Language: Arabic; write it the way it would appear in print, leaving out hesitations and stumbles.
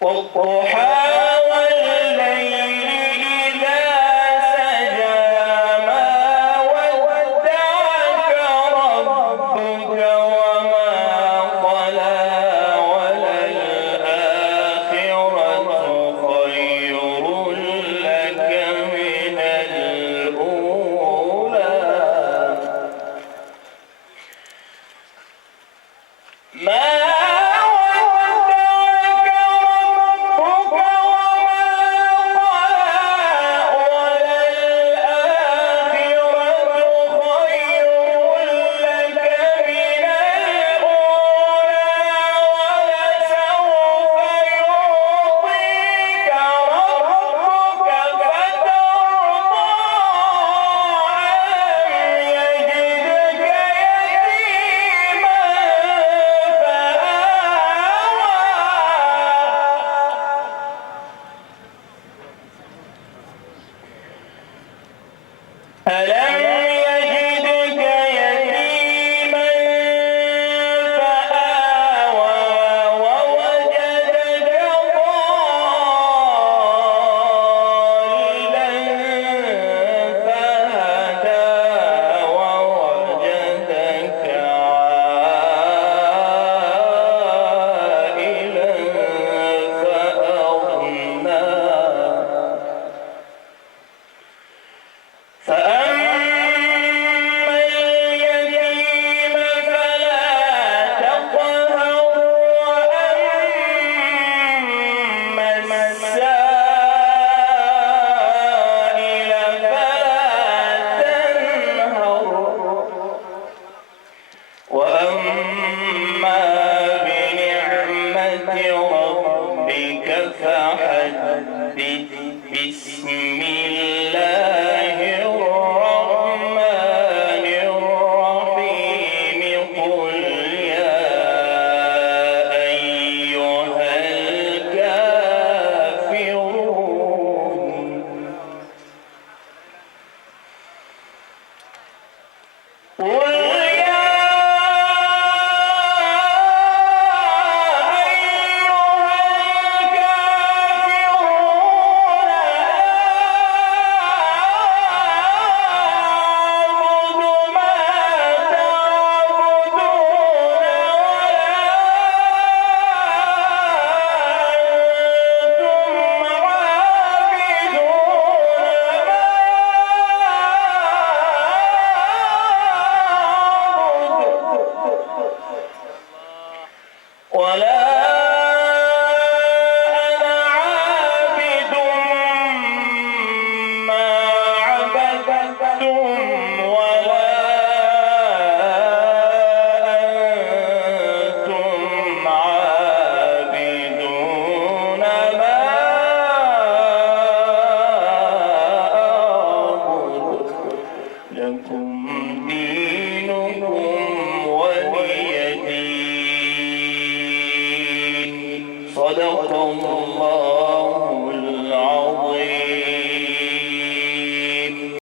والضحى والليل إذا سجى ما ودعك ربك وما قلى وللآخرة خير لك من الأولى ما ألم يجدك يتيما فآوى ووجدك ضالا فهدى ووجدك عائلا فأغنى فأما اليتيم فلا تقهر وأما السائل فلا تنهر وأما بنعمة ربك فحدث بسم الله الرحمن الرحيم قل يا أيها الكافرون قل يا ولا أنا عابد ما عبدتم ولا أنتم عابدون ما أعبد لكم دينكم ولي دين صدق الله